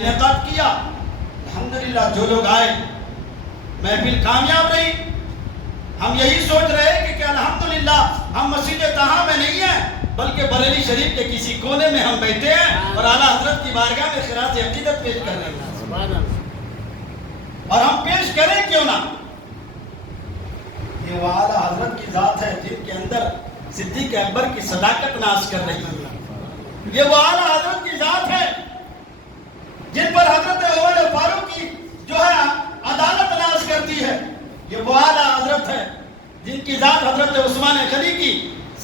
انعقاد کیا، الحمدللہ جو لوگ آئے محفل کامیاب رہی۔ ہم یہی سوچ رہے ہیں کہ الحمدللہ ہم مسجد طہا میں نہیں ہیں بلکہ بریلی شریف کے کسی کونے میں ہم بیٹھے ہیں اور اعلیٰ حضرت کی بارگاہ میں خراج عقیدت پیش کر رہے ہیں، اور ہم پیش کریں کیوں نہ۔ یہ وہ اعلیٰ حضرت کی ذات ہے جن کے اندر صدیق اکبر کی صداقت ناز کر رہی ہے، یہ وہ اعلیٰ حضرت کی ذات ہے جن پر حضرت عمر فاروق کی جو ہے عدالت ناز کرتی ہے، یہ وہ اعلیٰ حضرت ہے جن کی ذات حضرت عثمان غنی کی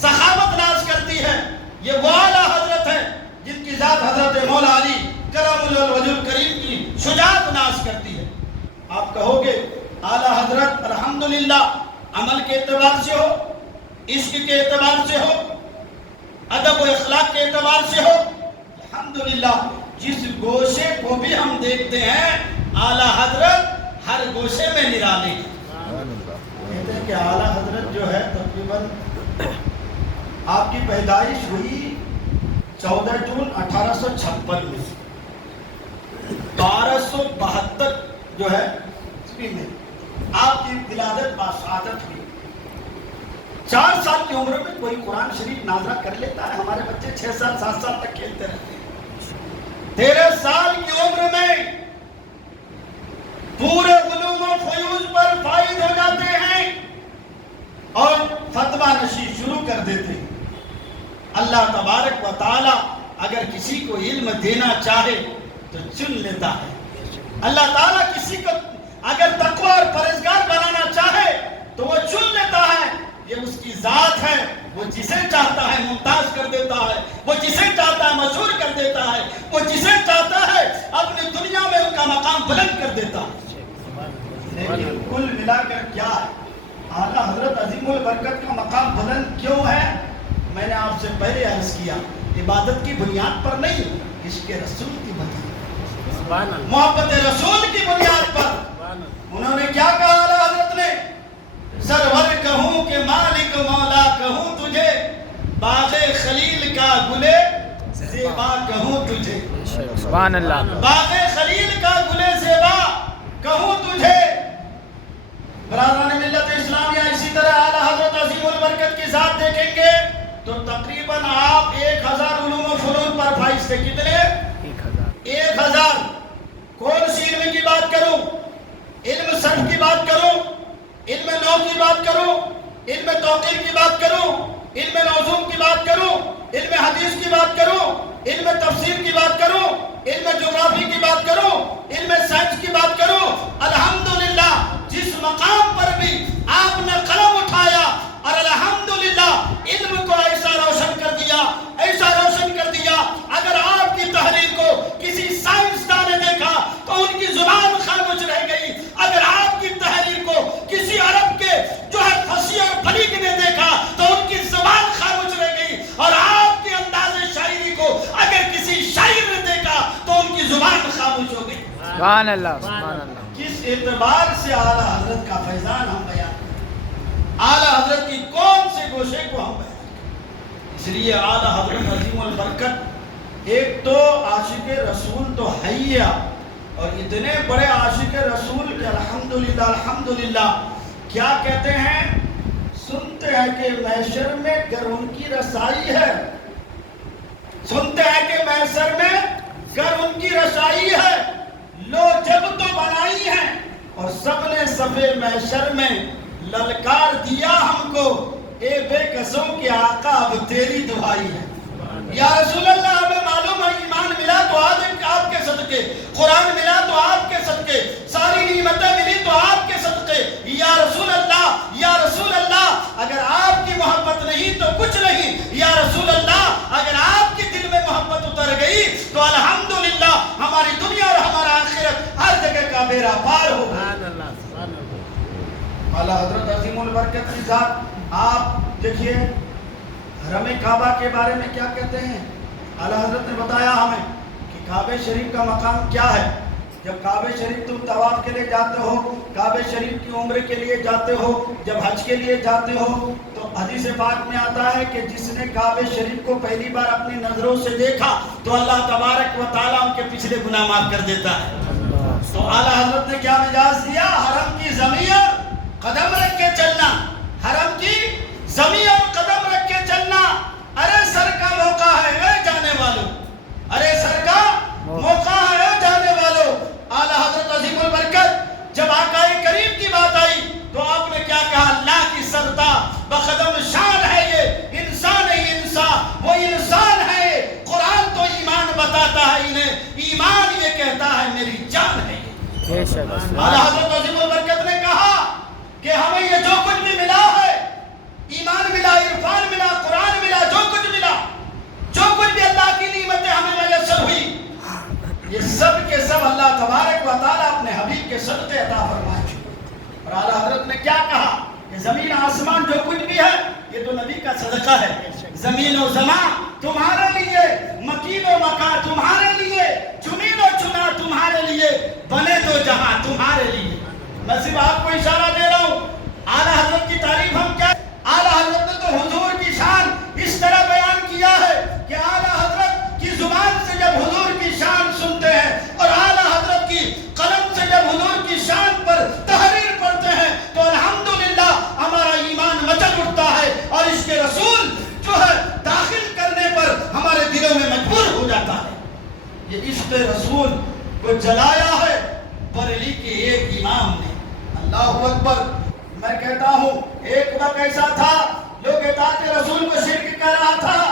سخاوت ناز کرتی ہے، یہ وہ اعلیٰ حضرت ہے جن کی ذات حضرت مولا علی کرم اللہ وجہ الکریم کی شجاعت ناز کرتی ہے۔ آپ کہو گے اعلیٰ حضرت الحمدللہ عمل کے اعتبار سے ہو، عشق کے اعتبار سے ہو، ادب و اخلاق کے اعتبار سے ہو، الحمدللہ جس گوشے کو بھی ہم دیکھتے ہیں اعلیٰ حضرت ہر گوشے میں نرالے ہیں۔ کہتے ہیں کہ اعلیٰ حضرت جو ہے تقریباً آپ کی پیدائش ہوئی 14 جون 1856 میں، 1272 جو ہے عیسوی میں آپ کی ولادت باشہادت ہوئی۔ 4 سال کی عمر میں کوئی قرآن شریف ناظرہ کر لیتا ہے؟ ہمارے بچے 6 سال 7 سال تک کھیلتے رہتے ہیں۔ 13 سال کی عمر میں پورے علوم و فیوز پر فائز ہو جاتے ہیں اور فتویٰ نشی شروع کر دیتے ہیں۔ اللہ تبارک و تعالی اگر کسی کو علم دینا چاہے تو چن لیتا ہے۔ اللہ تعالیٰ کسی کو اگر تقوی اور پرہیزگار بنانا چاہے تو وہ چن لیتا ہے، یہ اس کی ذات ہے، وہ جسے چاہتا ہے ممتاز کر دیتا ہے، وہ جسے چاہتا ہے مشہور کر دیتا ہے، وہ جسے چاہتا ہے اپنی دنیا میں ان کا مقام بلند کر دیتا ہے۔ لیکن کل ملا کر کیا ہے؟ اعلیٰ حضرت عظیم البرکت کا مقام بلند کیوں ہے؟ میں نے آپ سے پہلے عرض کیا، عبادت کی بنیاد پر نہیں، عشق رسول کی بنیاد، محبت رسول کی بنیاد پر۔ انہوں نے کیا کہا اعلیٰ حضرت نے؟ سرور کہوں کہ مالک مولا کہوں تجھے، باغ خلیل کا گلے زیبا کہوں تجھے، سبحان اللہ، باغ خلیل کا گلے زیبا کہوں تجھے۔ برادران ملت اسلامیہ اسی طرح اعلیٰ حضرت عظیم البرکت کی ذات دیکھیں گے تو تقریباً آپ 1000 علوم و فنون پر فائز تھے۔ کتنے؟ 1000۔ کون سی علم کی بات کروں؟ علم صرف کی بات کروں، علم نو کی بات کروں، علم توقیر کی بات کروں، علم نظم کی بات کروں، علم حدیث کی بات کروں، علم تفسیر کی بات کروں، علم جغرافی کی بات کروں، علم سائنس کی بات کروں، الحمدللہ جس مقام پر بھی آپ نے قلم اٹھایا اور الحمدللہ علم کو ایسا روشن کر دیا، ایسا روشن کر دیا، اگر آپ کی تحریر کو کسی سائنسدان نے دیکھا تو ان کی زبان خاموش رہ گئی، اگر آپ کی تحریر کو کسی عرب کے جو ہے فصیح اور بلیغ نے دیکھا تو ان کی زبان خاموش رہ گئی، اور آپ کے انداز شاعری کو اگر کسی شاعر نے دیکھا تو ان کی زبان خاموش ہو گئی۔ سبحان اللہ، سبحان اللہ۔ کس اعتبار سے اعلیٰ حضرت کا فیضان ہم بیان کریں؟ اعلیٰ حضرت کی کون سے گوشے کو ہم بیان کریں؟ اس لیے اعلیٰ حضرت عظیم البرکت ایک تو عاشق رسول تو ہے ہی، اور اتنے بڑے عاشق رسول کہ الحمدللہ الحمدللہ کیا کہتے ہیں؟ سنتے ہیں کہ محشر میں گر ان کی رسائی ہے، سنتے ہیں کہ محشر میں گر ان کی رسائی ہے، لو جب تو بنائی ہے، اور سب نے صفے محشر میں للکار دیا ہم کو، اے بے کسوں کے آقا اب تیری دعائی ہے۔ یا رسول اللہ ہمیں معلوم ہے ایمان ملا تو آپ کے صدقے، قرآن ملا تو آپ کے صدقے، ساری نعمتیں ملی تو آپ کے صدقے، یا رسول اللہ، یا رسول اللہ اگر آپ کی محبت نہیں تو کچھ نہیں، یا رسول اللہ اگر آپ کی دل میں محبت اتر گئی تو الحمدللہ ہماری دنیا اور ہمارا آخرت ہر جگہ کا بیڑا پار ہو گیا۔ اعلیٰ حضرت عظیم البرکت کی ذات آپ دیکھیے حرم کعبہ کے بارے میں کیا کہتے ہیں؟ اعلیٰ حضرت نے بتایا ہمیں کہ کعبہ شریف کا مقام کیا ہے۔ جب کعبہ شریف تم طواف کے لیے جاتے ہو، کعبہ شریف کی عمرے کے لیے جاتے ہو، جب حج کے لیے جاتے ہو تو حدیث پاک میں آتا ہے کہ جس نے کعبہ شریف کو پہلی بار اپنی نظروں سے دیکھا تو اللہ تبارک و تعالیٰ ان کے پچھلے گناہ معاف کر دیتا ہے. تو اعلیٰ حضرت نے کیا مجاز دیا؟ حرم کی زمین اور قدم رکھ کے چلنا. حرم کی زمین اور قدم رکھ کے چلنا. ارے سر کا موقع ہے اے جانے والوں, ارے سر کا موقع ہے اے جانے والوں. اعلیٰ حضرت عظیم البرکت جب آقا کریم کی بات آئی تو آپ نے کیا کہا؟ اللہ کی سرتا بقدم شان ہے یہ, انسان ہی انسان, وہ انسان ہے. قرآن تو ایمان بتاتا ہے انہیں, ایمان یہ کہتا ہے میری جان ہے. اعلیٰ حضرت عظیم البرکت نے کہا کہ ہمیں یہ جو کچھ بھی ملا ہے, ایمان ملا, عرفان ملا, قرآن ملا, جو کچھ ملا, جو کچھ بھی اللہ کی نعمتیں ہمیں میسر ہوئی, یہ سب کے سب اللہ تبارک و تعالیٰ اپنے حبیب کے صدقے عطا فرمائے. اور اعلیٰ حضرت نے کیا کہا کہ زمین آسمان جو کچھ بھی ہے یہ تو نبی کا صدقہ ہے. زمین و زمان تمہارے لیے, مکین و مکان تمہارے لیے, چنین و چنا تمہارے لیے, بنے دو جہاں تمہارے لیے. میں صرف آپ کو اشارہ دے رہا ہوں. اعلیٰ حضرت کی تعریف ہم کیا, اعلیٰ حضرت نے تو حضور کی شان اس طرح بیان کیا ہے کہ اعلیٰ حضرت کی زبان سے جب حضور کی شان سنتے ہیں اور اعلیٰ حضرت کی قلم سے جب حضور کی شان پر تحریر پڑھتے ہیں تو الحمدللہ ہمارا ایمان مچل اٹھتا ہے اور اس کے رسول جو ہے داخل کرنے پر ہمارے دلوں میں مجبور ہو جاتا ہے. یہ عشق رسول کو جلایا ہے بریلی کے ایک امام نے. اللہ اکبر. میں کہتا ہوں ایک وقت ایسا تھا لوگ اطاعت رسول کو شرک کر رہا تھا,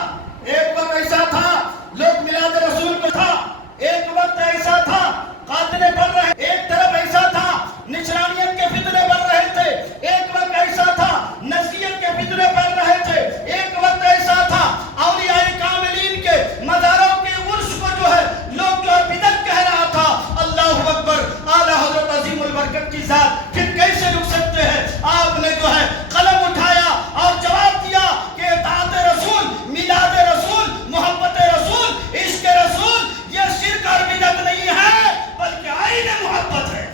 ایک وقت ایسا تھا لوگ میلاد رسول کو تھا, ایک وقت ایسا تھا قاتلے بڑھ رہے, ایک طرف ایسا تھا نشانیت کے فتنے بڑھ رہے تھے, ایک وقت ایسا تھا نصیحت کے فتنے بڑھ رہے تھے, ایک وقت ایسا تھا اولیاء کاملین کے مزاروں کے عرش کو جو ہے لوگ جو ہے بدعت کہہ رہا تھا. اللہ اکبر. اعلیٰ حضرت عظیم البرکت کی ذات پھر کیسے رک سکتے ہیں؟ آپ نے جو ہے قلم اٹھایا اور جواب دیا کہ اطاعت رسول, میلاد رسول, محبت رسول, عشق رسول یہ شرک اور بدعت نہیں ہے بلکہ عین محبت ہے.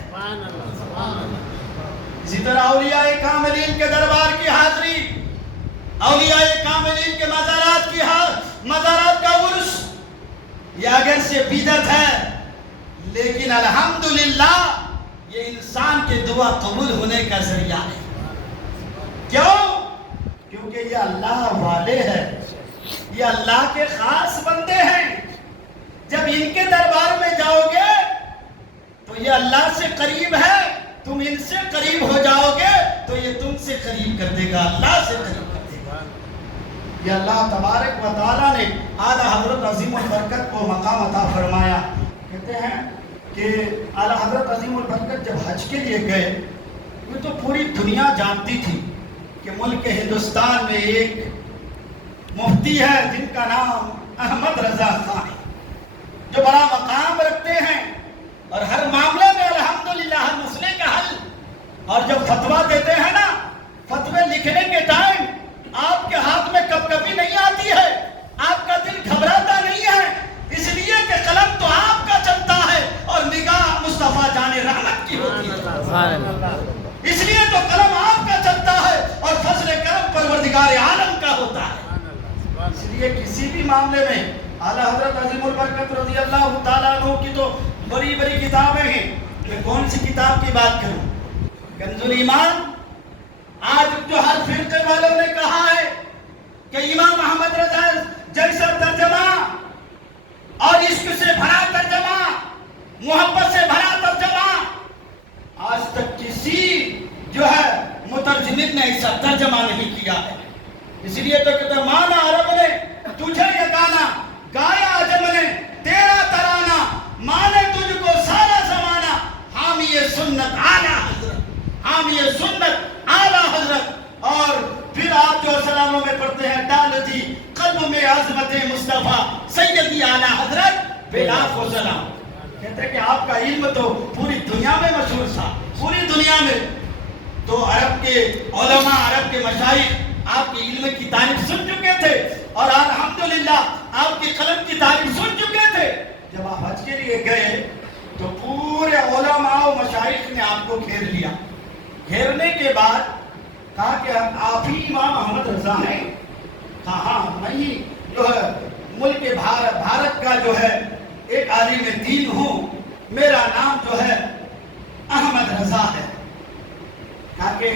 اسی طرح اولیاء کاملین کے دربار کی حاضری, اولیاء کاملین کے مزارات کا عرس یہ اگر سے بدعت ہے لیکن الحمدللہ یہ انسان کے دعا قبول ہونے کا ذریعہ ہے. کیوں؟ کیونکہ یہ اللہ والے ہیں, یہ اللہ کے خاص بندے ہیں. جب ان کے دربار میں جاؤ گے تو یہ اللہ سے قریب ہے, تم ان سے قریب ہو جاؤ گے تو یہ تم سے قریب کر دے گا, اللہ سے قریب کر دے گا. یہ اللہ تبارک و تعالیٰ نے اعلیٰ حضرت عظیم البرکت کو مقام عطا فرمایا. کہتے ہیں کہ اعلیٰ حضرت عظیم البرکت جب حج کے لیے گئے یہ تو پوری دنیا جانتی تھی کہ ملک ہندوستان میں ایک مفتی ہے جن کا نام احمد رضا خان ہے, جو بڑا مقام رکھتے ہیں اور ہر معاملے میں الحمدللہ ہر مسئلے کا حل. اور جب فتویٰ دیتے ہیں نا, فتوے لکھنے کے ٹائم آپ کے ہاتھ میں کپکپی نہیں آتی ہے, آپ کا دل گھبراتا نہیں ہے, اس لیے کہ قلم تو آپ کا چلتا ہے اور نگاہ مصطفیٰ جان رحمت کی ہوتی ہے. اس لیے تو قلم آپ کا چلتا ہے اور فضل کرم پروردگار عالم کا ہوتا ہے. اس لیے کسی بھی معاملے میں اعلیٰ حضرت عظیم البرکت رضی اللہ تعالیٰ عنہ کی تو بڑی بڑی کتابیں ہیں. میں کون سی کتاب کی بات کروں؟ کنز الایمان. آج جو ہر فرقے والوں نے کہا ہے کہ امام احمد رضا جیسا ترجمہ اور عشق سے بھرا ترجمہ, محبت سے بھرا ترجمہ, آج تک کسی جو ہے مترجمین نے ایسا ترجمہ نہیں کیا ہے. اس لیے تو کہتے مانا عرب نے تجھے یہ گانا, گایا عجم نے تیرا ترانہ, مانے تجھ کو سارا زمانہ, حامی سنت اعلیٰ حضرت, حامی سنت اعلیٰ حضرت. اور پھر آپ جو سلاموں میں پڑھتے ہیں ڈال دی قلب میں عظمت مصطفیٰ سیدی اعلیٰ حضرت بلاف و سلام. کہتے ہیں کہ آپ کا علم تو پوری دنیا میں مشہور تھا, پوری دنیا میں. تو عرب کے علماء, عرب کے مشائخ آپ کے علم کی تعریف سن چکے تھے اور الحمدللہ آپ کی قلم کی تعریف سن چکے تھے. جب آپ حج کے لیے گئے تو پورے علماء و مشائخ نے آپ کو گھیر لیا. گھیرنے کے بعد کہا کہ آپ ہی امام احمد رضا ہیں؟ کہا ہاں میں ہی جو ہے ملک بھارت کا جو ہے ایک عالم دین ہوں، میرا نام جو ہے احمد رضا ہے۔ کہا کہ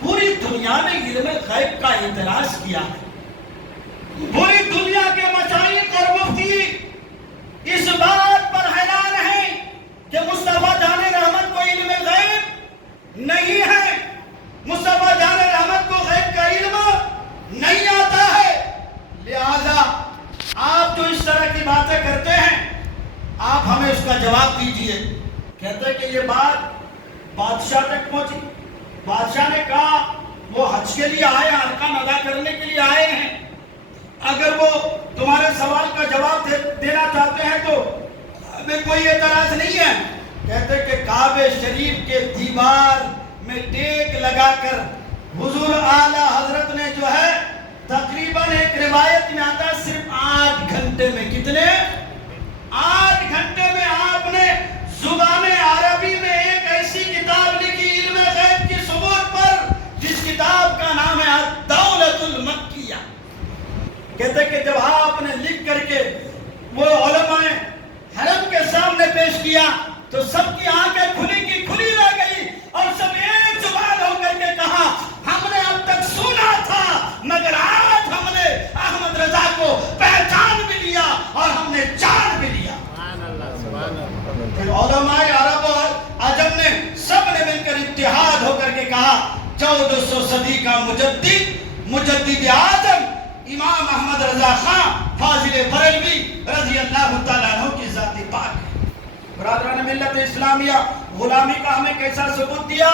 پوری دنیا میں علم غیب کا اعتراض کیا ہے، پوری دنیا کے مشائخ اور مفتی اس بات پر حیران ہیں کہ مصطفیٰ جان رحمت کو علم غیب نہیں ہے، مصطفیٰ جان رحمت کو غیب کا علم نہیں آتا ہے، لہذا آپ جو اس طرح کی باتیں کرتے ہیں آپ ہمیں اس کا جواب دیجئے۔ کہتے ہیں کہ یہ بات بادشاہ تک پہنچی، بادشاہ نے کہا وہ حج کے لیے آئے ہیں، ارکان ادا کرنے کے لیے آئے ہیں، اگر وہ تمہارے سوال کا جواب دینا چاہتے ہیں تو ہمیں کوئی اعتراض نہیں ہے۔ کہتے کہ کعبہ شریف کے دیوار میں ٹیک لگا کر حضور اعلیٰ حضرت نے جو ہے تقریباً ایک روایت میں آتا ہے صرف 8 گھنٹے میں، کتنے؟ 8 گھنٹے میں آپ نے زبان عربی میں ایک ایسی کتاب لکھی علم غیب کی ثبوت پر، جس کتاب کا نام ہے الدولۃ المکیہ۔ کہتے کہ جب آپ نے لکھ کر کے وہ علماء حرم کے سامنے پیش کیا تو سب کی آنکھیں کھلی کی کھلی رہ گئی اور سب ایک زبان ہو کر کے کہا ہم نے اب تک سنا تھا مگر آج ہم نے احمد رضا کو پہچان بھی لیا اور ہم نے جان بھی لیا۔ پھر علماء عرب اور عجم نے سب نے مل کر اتحاد ہو کر کے کہا 1400 صدی کا مجدد اعظم امام احمد رضا خان فاضل بریلوی رضی اللہ تعالیٰ عنہ کی ذات پاک ہے۔ برادران ملت اسلامیہ، غلامی کا ہمیں کیسا ثبوت دیا؟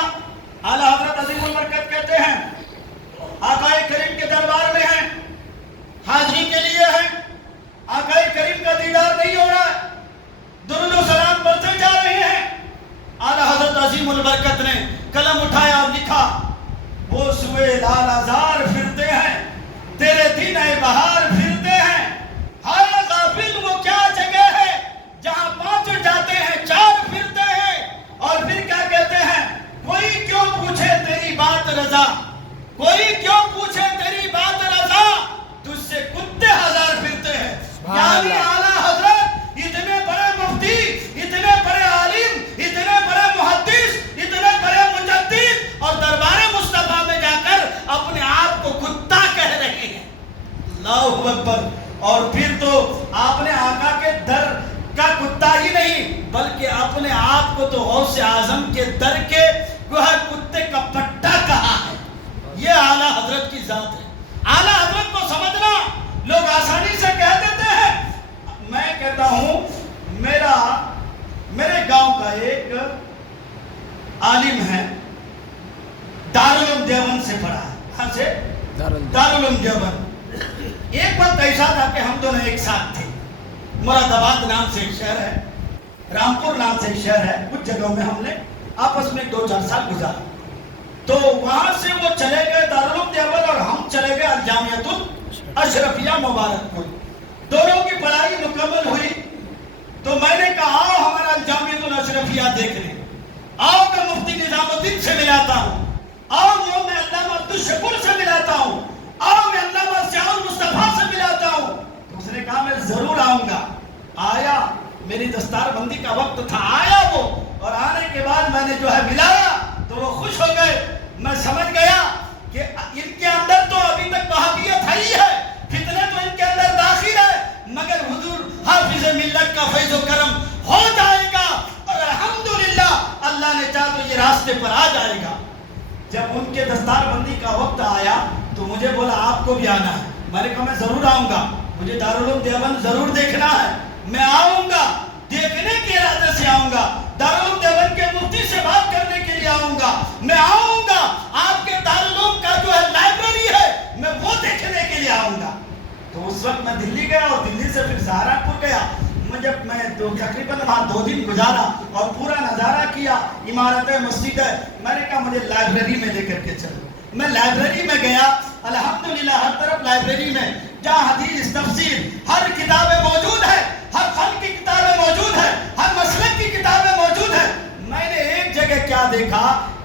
اعلیٰ حضرت عظیم البرکت کہتے ہیں آقا کریم کے دربار میں ہیں، حاضری کے لیے ہیں، آقا کریم کا دیدار نہیں ہو رہا ہے، درود و سلام پڑھتے جا رہے ہیں، اعلیٰ حضرت عظیم البرکت نے قلم اٹھایا اور لکھا وہ سوئے لال آزار پھرتے ہیں، تیرے دن اے بہار پھرتے ہیں، ہائے غافل وہ کیا جگہ ہے جہاں پہنچ جاتے ہیں 4 پھرتے ہیں۔ اور پھر کیا کہتے ہیں؟ کوئی کیوں پوچھے تیری بات رضا، کوئی کیوں پوچھے تیری بات رضا، تجھ سے کتے 1000 پھرتے ہیں۔ یعنی اعلیٰ حضرت اتنے بڑے مفتی، اتنے بڑے عالم، اتنے بڑے محدث، اتنے بڑے مجدد اور دربار مصطفیٰ میں جا کر اپنے آپ کو کتا کہہ رہے ہیں۔ اللہ اکبر۔ اور پھر تو آپ نے آقا کے در کا کتا ہی نہیں بلکہ اپنے آپ کو تو غوث اعظم کے در کے کتے کا پٹا کہا ہے۔ یہ اعلیٰ حضرت کی ذات ہے۔ اعلیٰ حضرت کو سمجھنا لوگ آسانی سے کہہ دیتے ہیں۔ میں کہتا ہوں میرے گاؤں کا ایک عالم ہے، دارالعلوم دیوبند سے پڑھا ہے۔ کہاں سے؟ دارالعلوم دیوبند۔ ایک وقت ایسا تھا کہ ہم دونوں ایک ساتھ تھے۔ مراد آباد نام سے ایک شہر ہے، رامپور نام سے ایک شہر ہے، کچھ جگہوں میں ہم نے آپس میں 2-4 سال گزارا۔ تو وہاں سے وہ چلے گئے دارالعلوم دیوبند اور ہم چلے گئے الجامعۃ الاشرفیہ مبارک پور۔ دونوں کی پڑھائی مکمل ہوئی تو میں نے کہا آؤ ہمارا الجامعۃ الاشرفیہ دیکھ لیں، آؤ میں مفتی نظام الدین سے ملاتا ہوں، آؤ میں علامہ عبدالشکور سے ملاتا ہوں، آؤ میں علامہ سیاہ المصطفیٰ سے ملاتا ہوں۔ تو اس نے کہا میں ضرور آؤں گا۔ آیا، میری دستار بندی کا وقت تھا، آیا وہ، اور آنے کے بعد میں نے جو ہے ملایا تو وہ خوش ہو گئے۔ میں سمجھ گیا کہ ان کے اندر تو ابھی تک وہابیت ہے ہی ہے، فتنے تو ان کے اندر داخل ہے، مگر حضور حافظ ملت کا فیض و کرم ہو جائے گا اور الحمدللہ اللہ نے چاہا تو یہ راستے پر آ جائے گا۔ جب ان کے دستار بندی کا وقت آیا تو مجھے بولا آپ کو بھی آنا ہے۔ میں نے کہا میں ضرور آؤں گا، مجھے دارالعلوم دیوبند ضرور دیکھنا ہے، میں آؤں گا، دیکھنے کے ارادے سے آؤں گا، دارالعلوم دیوبند کے مفتی سے بات کرنے کے لیے آؤں گا، میں آؤں گا، آپ کے دارالعلوم کا جو ہے لائبریری ہے میں وہ دیکھنے کے لیے آؤں گا۔ تو اس وقت میں دلی گیا اور دلی سے پھر سہارنپور گیا۔ جب میں تقریباً وہاں 2 دن گزارا اور پورا نظارہ کیا، عمارت ہے، مسجد ہے، میں نے کہا مجھے لائبریری میں لے کر کے چلو۔ میں لائبریری میں گیا، الحمدللہ ہر طرف لائبریری میں جہاں حدیث، تفسیر، ہر کتابیں موجود ہے، ہر فن کی کتابیں موجود ہے، ہر مسلک کی کتابیں موجود ہے۔ میں نے ایک جگہ کیا دیکھا،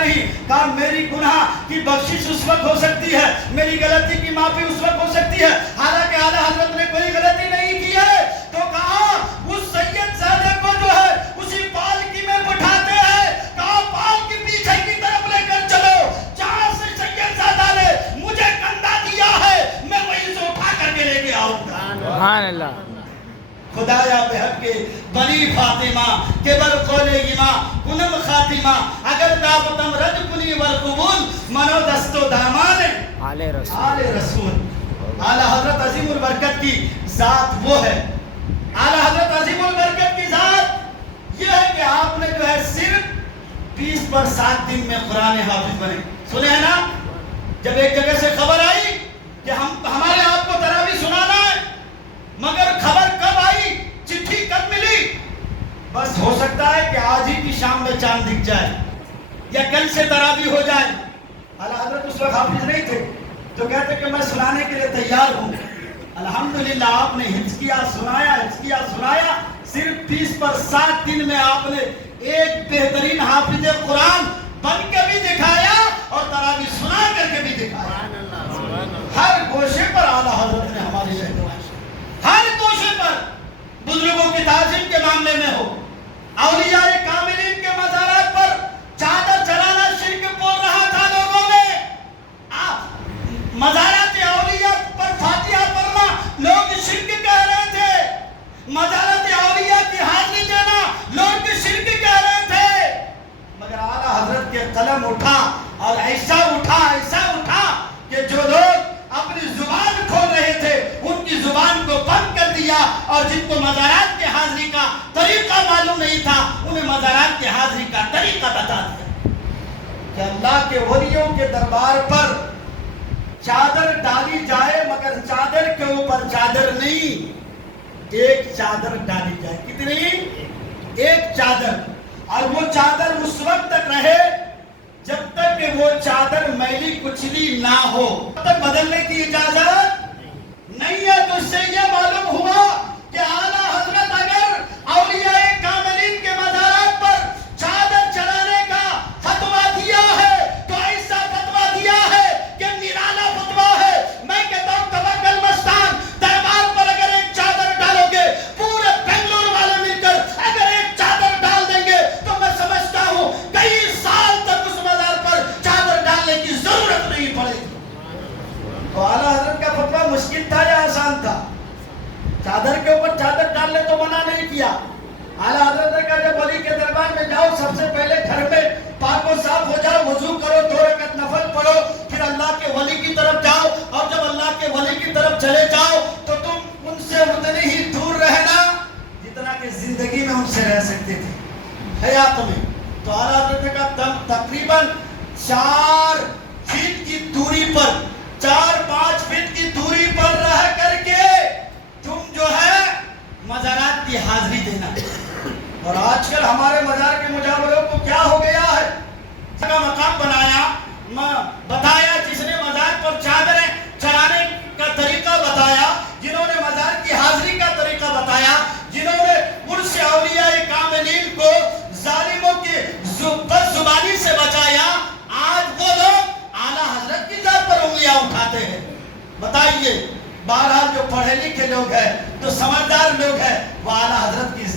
نہیں. کہا میری گناہ کی بخشش اس وقت ہو سکتی ہے, میری غلطی کی معافی اس وقت ہو سکتی ہے, حالانکہ اعلیٰ حضرت نے کوئی غلطی نہیں کی ہے. تو کہا اس سید زادے کو جو ہے اسی پالکی میں بٹھاتے ہیں, کہا پالکی پیچھے کی طرف لے کر چلو, جہاں سے سید زادہ نے مجھے کندھا دیا ہے میں وہیں سے اٹھا کر کے لے کے آؤں گا. سبحان اللہ. خدایا بحق کے بنی فاطمہ کے بر قول ایما کنم خاتمہ اگر دعوتم رد کنی والقبول منو دست و دامان آل رسول. آل رسول. اعلیٰ حضرت عظیم البرکت کی ذات وہ ہے, اعلیٰ حضرت عظیم البرکت کی ذات یہ ہے کہ آپ نے جو ہے صرف 20 دن میں قرآن حافظ بنے. سنے ہیں نا, جب ایک جگہ سے خبر آئی کہ ہمارے آپ کو تراویح سنانا ہے, مگر خبر کب آئی, چٹھی کب ملی, بس ہو سکتا ہے کہ آج ہی کی شام میں چاند دکھ جائے یا کل سے تراویح ہو جائے. اعلیٰ حضرت اس وقت حافظ نہیں تھے تو کہتے کہ میں سنانے کے لیے تیار ہوں. الحمدللہ آپ نے حفظ کیا سنایا, صرف 30 دن میں آپ نے ایک بہترین حافظ قرآن بن کے بھی دکھایا اور تراویح سنا کر کے بھی دکھایا. ہر گوشے پر اعلیٰ حضرت نے ہماری رہنمائی, ہر گوشے پر, بزرگوں کی تعظیم کے معاملے میں ہو, اولیاء کاملین کے مزارات پر چادر چلانا شرک بول رہا تھا لوگوں نے, مزارات اولیاء پر فاتحہ پڑھنا لوگ شرک کہہ رہے تھے, مزارات اولیاء کی حاضری دینا لوگ شرک کہہ رہے تھے, مگر اعلیٰ حضرت کے قلم اٹھا اور ایسا اٹھا کہ جو لوگ اپنی زبان کھول رہے تھے ان کی زبان کو بند کر دیا, اور جن کو مزارات کے حاضری کا طریقہ معلوم نہیں تھا انہیں مزارات کے حاضری کا طریقہ بتا دیا کہ اللہ کے ولیوں کے دربار پر چادر ڈالی جائے, مگر چادر کے اوپر چادر نہیں, ایک چادر ڈالی جائے. کتنی؟ ایک چادر. اور وہ چادر اس وقت تک رہے جب تک کہ وہ چادر میلی کچلی نہ ہو, تب تک بدلنے کی اجازت نہیں ہے. تو اس سے یہ معلوم ہوا کہ اعلیٰ حضرت اگر اولیاء کاملین کے مزارات پر چادر چلانے کا فتویٰ دیا ہے تو ایسا فتویٰ دیا ہے کہ نرالا فتویٰ ہے. میں کہتا ہوں توکل مستان دربار پر اگر ایک چادر ڈالو گے, پورے بنگلور والے مل کر اگر ایک چادر ڈال دیں گے تو میں سمجھتا ہوں کئی سال تک اس مزار پر چادر ڈالنے کی ضرورت نہیں پڑے گی. تو اعلیٰ حضرت کا فتویٰ مشکل تھا یا آسان تھا؟ چادر کے اوپر چادر ڈالنے تو منع نہیں کیا. اعلیٰ حضرت نے کہا جب ولی کے دربار میں جاؤ سب سے پہلے گھر میں پاک و صاف ہو جاؤ, وضو کرو, 2 رکعت نفل پڑھو, پھر اللہ کے ولی کی طرف جاؤ, اور جب اللہ کے ولی کی طرف چلے جاؤ تو تم ان سے اتنے ہی دور رہنا جتنا کہ زندگی میں ان سے رہ سکتے تھے حیات میں. تو اعلیٰ حضرت نے کہا تقریباً 4 فٹ کی دوری پر, 4-5 فٹ کی دوری پر رہ کر کے تم جو ہے مزارات کی حاضری دینا. اور آج کل ہمارے مزار کے مجاوروں کو کیا ہو گیا ہے, کا مقام بنایا, بتایا, جس نے مزار پر چادریں چلانے کا طریقہ بتایا, جنہوں نے مزار کی حاضری کا طریقہ بتایا, جنہوں نے عرس اولیاء کاملین کو ظالموں کی بد زبانی سے بچایا, آج وہ لوگ اعلیٰ حضرت کی ذات پر انگلیاں اٹھاتے ہیں. بتائیے, بہرحال جو پڑھے لکھے لوگ ہیں, جو سمجھدار لوگ ہیں, وہ اعلیٰ حضرت کی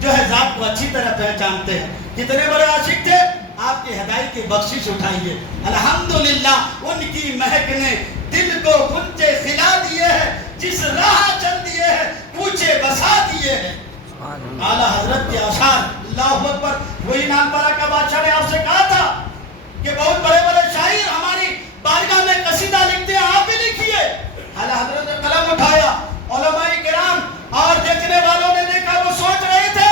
جو ہے ذات کو اچھی طرح پہچانتے ہیں. کتنے بڑے عاشق تھے, آپ کی ہدایت کی بخشش اٹھائیے. الحمدللہ ان کی مہک نے دل کو گنجے کھلا دیے ہیں, جس راہ چل دیے ہیں کوچے بسا دیے ہیں. اعلیٰ حضرت کے اشعار, اللہ اکبر. وہی نام پارا کا بادشاہ نے آپ سے کہا تھا کہ بہت بڑے بڑے شاعر ہماری بارگاہ میں قصیدہ لکھتے ہیں, آپ بھی لکھیے. اعلیٰ حضرت نے قلم اٹھایا, علماء کرام اور دیکھنے والوں نے دیکھا, وہ سوچ رہے تھے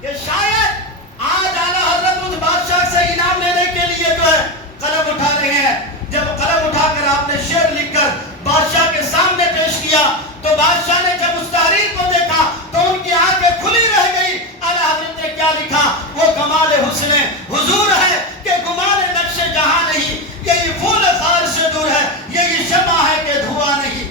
کہ شاید آج اعلیٰ حضرت اس بادشاہ سے انعام لینے کے لیے جو ہے قلم اٹھا رہے ہیں. جب قلم اٹھا کر آپ نے شعر لکھ کر بادشاہ کے سامنے پیش کیا تو بادشاہ نے جب اس تحریر کو دیکھا تو ان کی آنکھیں کھلی رہ گئی. اعلیٰ حضرت نے کیا لکھا, وہ کمال حسن حضور ہے کہ گمان نقش جہاں نہیں, یہی پھول خار سے دور ہے, یہی شمع ہے کہ دھواں نہیں.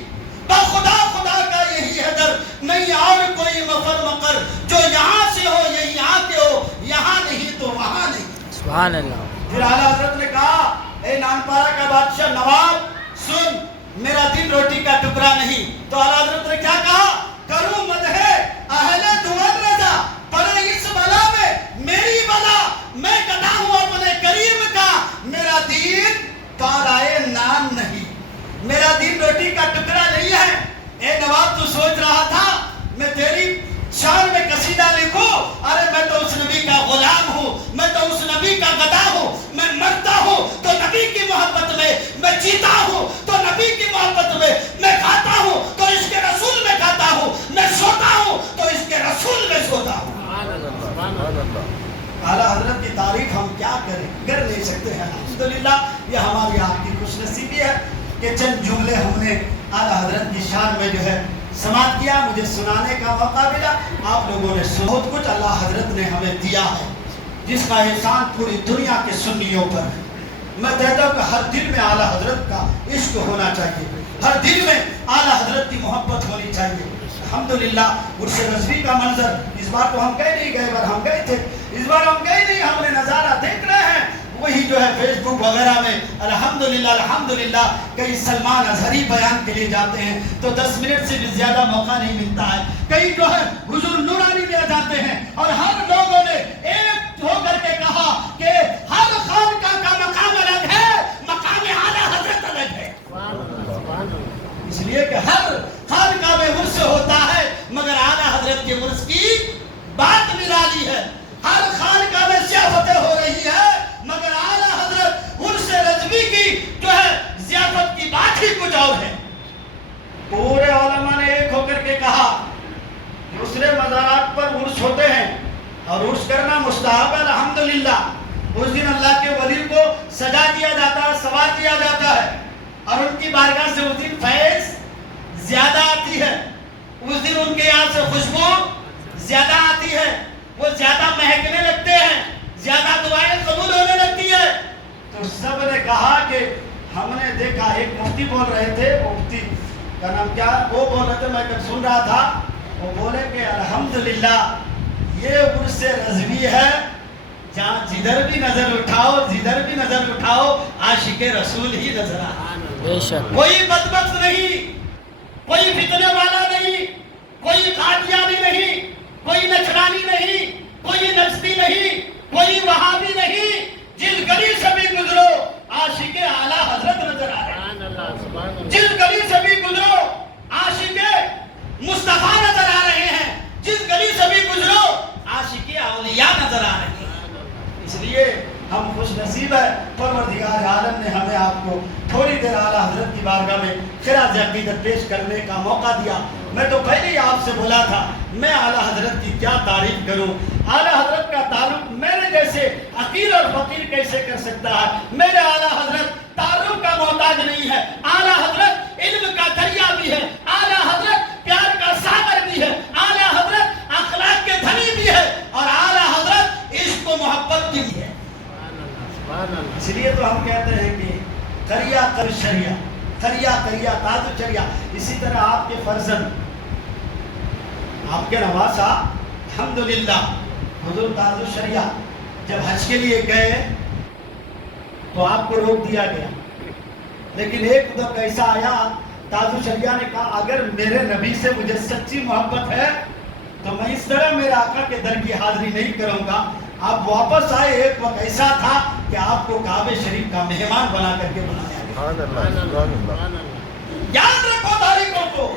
خدا خدا کا یہی ہے در, نہیں اور کوئی مفر مقر, جو یہاں سے ہو یہی آ کے ہو, یہاں نہیں تو وہاں نہیں. سبحان اللہ. پھر اعلیٰ حضرت نے کہا اے نانپارا کا بادشاہ نواب سن، میرا دل روٹی کا ٹکڑا نہیں. تو اعلیٰ حضرت نے کیا کہا؟ کروں مدح اہل دور رضا، پڑے اس بلا میں میری بلا، میں گدا ہوں اپنے کریم کا، میرا دین کالائے نان نہیں، میرا دین روٹی کا ٹکڑا نہیں ہے. اے نواب تو سوچ رہا تھا میں تیری شان میں قصیدہ لکھوں؟ ارے میں تو اس نبی کا غلام ہوں، میں تو اس نبی کا گدا ہوں. میں مرتا ہوں تو نبی کی محبت میں جیتا ہوں تو نبی کی محبت میں کھاتا ہوں تو اس کے رسول میں کھاتا ہوں، میں سوتا ہوں تو اس کے رسول میں سوتا ہوں. اعلیٰ حضرت کی تعریف ہم کیا کریں، کر نہیں سکتے ہیں. الحمدللہ یہ ہماری آپ کی خوش نصیبی ہے کہ چند جملے ہم نے اعلیٰ حضرت کی شان میں جو ہے سماعت کیا، مجھے سنانے کا موقع ملا. آپ لوگوں نے بہت کچھ اللہ حضرت نے ہمیں دیا ہے جس کا احسان پوری دنیا کے سنیوں پر ہے. میں کہتا ہوں کہ ہر دل میں اعلیٰ حضرت کا عشق ہونا چاہیے، ہر دل میں اعلیٰ حضرت کی محبت ہونی چاہیے. الحمدللہ عرس رضوی کا منظر اس بار تو ہم گئے نہیں، گئے بار ہم گئے تھے، اس بار ہم گئے نہیں، ہم نے نظارہ دیکھ رہے ہیں وہی جو ہے فیس بک وغیرہ میں. الحمدللہ کئی سلمان اظہری بیان کے لیے جاتے ہیں تو 10 منٹ سے بھی زیادہ موقع نہیں ملتا ہے. کئی جو ہے حضور نورانی میں جاتے ہیں اور ہر لوگوں نے ایک ہو کر کے کہا کہ ہر خانقاہ کا مقام الگ ہے، مقام اعلیٰ حضرت الگ ہے. اس لیے کہ ہر خانقاہ میں عرس ہوتا ہے مگر اعلیٰ حضرت کے عرس کی بات نرالی ہے. ہر خانقاہ میں ضیافتیں ہو رہی ہے مگر اعلیٰ حضرت عرس رضوی کی جو ہے ضیافت کی بات ہی کچھ اور ہے. پورے علماء نے ایک ہو کر کے کہا دوسرے مزارات پر عرس ہوتے ہیں اور عرس کرنا مستحب ہے. الحمدللہ اس دن اللہ کے ولی کو سجا دیا جاتا ہے، سوار دیا جاتا ہے اور ان کی بارگاہ سے اس دن فیض زیادہ آتی ہے. اس دن ان کے یہاں سے خوشبو زیادہ آتی ہے، وہ زیادہ مہکنے لگتے ہیں، زیادہ دعائیں قبول ہونے لگتی ہے. تو سب نے کہا کہ ہم نے دیکھا، ایک مفتی بول رہے تھے، مفتی کا نام کیا، وہ بول رہے تھے، میں کل سن رہا تھا، وہ بولے کہ الحمدللہ یہ عرس رضوی ہے جہاں جدھر بھی نظر اٹھاؤ عاشق رسول ہی نظر آئے. کوئی بدبخت نہیں، کوئی فتنے والا نہیں، کوئی قادیانی نہیں، کوئی نچرانی نہیں، کوئی نجدی نہیں، کوئی وہابی نہیں. جس گلی سے بھی گزرو عاشق اعلیٰ حضرت نظر آ رہے ہیں، جس گلی سے بھی گزرو عاشق مصطفیٰ نظر آ رہے ہیں، جس گلی سے بھی گزرو عاشق اولیاء نظر آ رہے ہیں. اس لیے ہم خوش نصیب ہے، پروردگار عالم نے ہمیں آپ کو تھوڑی دیر اعلیٰ حضرت کی بارگاہ میں خراج عقیدت پیش کرنے کا موقع دیا. میں تو پہلے ہی آپ سے بولا تھا میں اعلیٰ حضرت کی کیا تعریف کروں. اعلیٰ حضرت کا تعلق میرے جیسے حقیر اور فقیر کیسے کر سکتا ہے. میرے اعلیٰ حضرت تعلق کا محتاج نہیں ہے، اعلیٰ حضرت علم کا دریا بھی ہے، اعلیٰ حضرت پیار کا ساغر بھی ہے، اعلیٰ حضرت اخلاق کے دھنی بھی ہے اور اعلیٰ حضرت عشق و محبت بھی ہے. اس لیے تو ہم کہتے ہیں کہ کریا کر شریعہ، کریا تاج چریا. اسی طرح آپ کے فرزند، آپ کے نواسا الحمدللہ حضور تاج الشریعہ جب حج کے لیے گئے تو آپ کو روک دیا گیا، لیکن ایک وقت ایسا آیا تاج الشریعہ نے کہا اگر میرے نبی سے مجھے سچی محبت ہے تو میں اس طرح میرے آقا کے در کی حاضری نہیں کروں گا. آپ واپس آئے، ایک وقت ایسا تھا کہ آپ کو کعبہ شریف کا مہمان بنا کر کے بنایا گیا. یاد رکھو تاریخوں کو،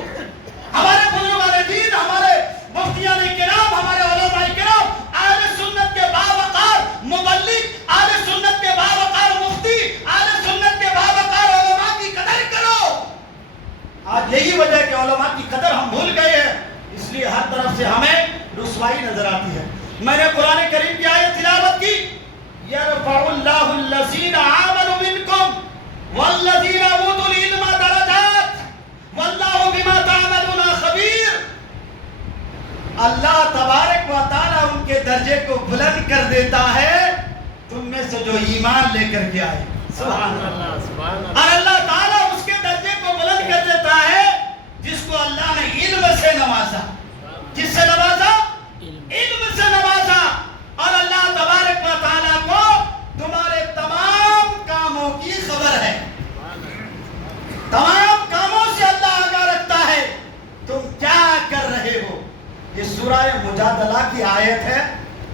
ہمارے بزرگان دین، ہمارے مفتیان کرام، ہمارے علماء کرام، اہل سنت کے باوقار مبلغ، اہل سنت کے باوقار مفتی، اہل سنت کے باوقار علماء کی قدر کرو. آج یہی وجہ ہے کہ علماء کی قدر ہم بھول گئے ہیں، اس لیے ہر طرف سے ہمیں رسوائی نظر آتی ہے. میں نے قرآن کریم کی آیت تلاوت کی، یرفع اللہ الذین آمنوا منکم والذین اوتوا العلم درجات واللہ بما تعملون خبیر. اللہ تبارک و تعالی ان کے درجے کو بلند کر دیتا ہے تم میں سے جو ایمان لے کر کے آئے. سبحان اللہ. اور اللہ تعالیٰ اس کے درجے کو بلند کر دیتا ہے جس کو اللہ نے علم سے نوازا. کس سے نوازا؟ علم سے نوازا. اور اللہ تبارک و تعالیٰ کو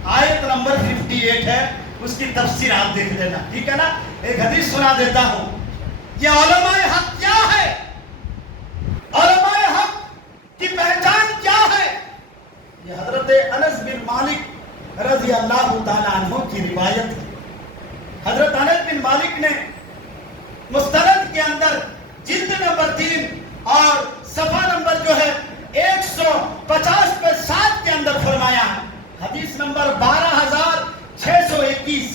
آیت نمبر 58 ہے، اس کی تفسیر آپ دیکھ لینا، ٹھیک ہے نا؟ ایک حدیث سنا دیتا ہوں. یہ علماء حق کیا ہے؟ علماء حق کی پہچان کیا ہے؟ یہ حضرت انس بن مالک رضی اللہ تعالیٰ عنہ کی روایت ہے. حضرت انس بن مالک نے مستند کے اندر جلد نمبر 3 اور صفحہ نمبر جو ہے 150 پہ 7 کے اندر فرمایا، حدیث نمبر 12621،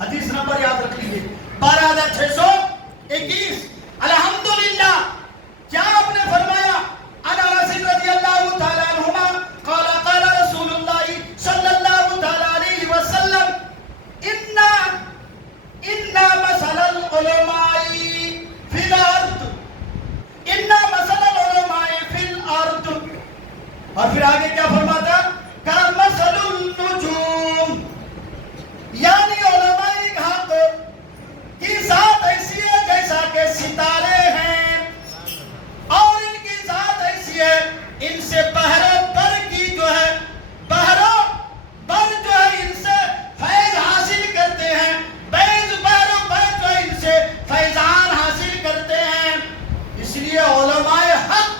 حدیث نمبر یاد رکھ لیجیے 12621. الحمدللہ کیا آپ نے فرمایا؟ انس رضی اللہ تعالی عنہما قال قال رسول اللہ صلی اللہ تعالی علیہ وسلم ان مثل العلماء فی الارض، ان مثل العلماء فی الارض. اور پھر آگے کیا فرماتا؟ کمثل النجوم، یعنی علماء حق کی ذات ایسی ہے جیسا کہ ستارے ہیں، اور ان کی ذات ایسی ہے ان سے بہرو بر کی جو ہے بہرو بر جو ہے ان سے فیض حاصل کرتے ہیں، بیض بہرو بر جو ہے ان سے فیضان حاصل کرتے ہیں. اس لیے علماء حق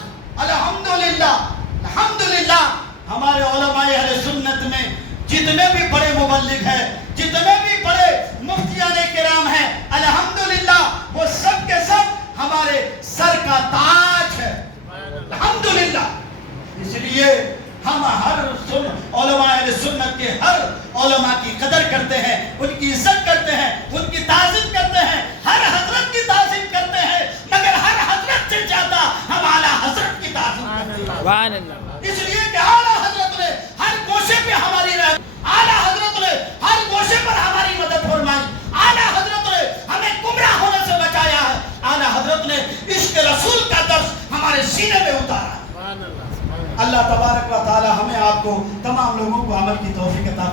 الحمدللہ الحمدللہ ہمارے علماء اہل سنت میں جتنے بھی بڑے مبلغ ہیں، جتنے بھی بڑے مفتیان کرام ہیں، الحمدللہ وہ سب کے سب ہمارے سر کا تاج ہے، الحمدللہ. اس لیے ہم ہر علماء اہل سنت کے ہر علماء کی قدر کرتے ہیں، ان کی عزت کرتے ہیں، ان کی تعظیم کرتے ہیں، ہر حضرت کی تعظیم کرتے ہیں، مگر ہر حضرت سے زیادہ ہم اعلیٰ حضرت کی تعظیم کرتے ہیں. سبحان اللہ. اس لیے کہ اعلیٰ حضرت نے ہر گوشے پہ ہماری رحمت، اعلیٰ حضرت نے ہر گوشے پر ہماری مدد فرمائی، اعلیٰ حضرت نے ہمیں گمراہ ہونے سے بچایا ہے، اعلیٰ حضرت نے عشق رسول کا درس ہمارے سینے میں اتارا ہے. اللہ تبارک و تعالی ہمیں آپ کو تمام لوگوں کو عمل کی توفیق عطا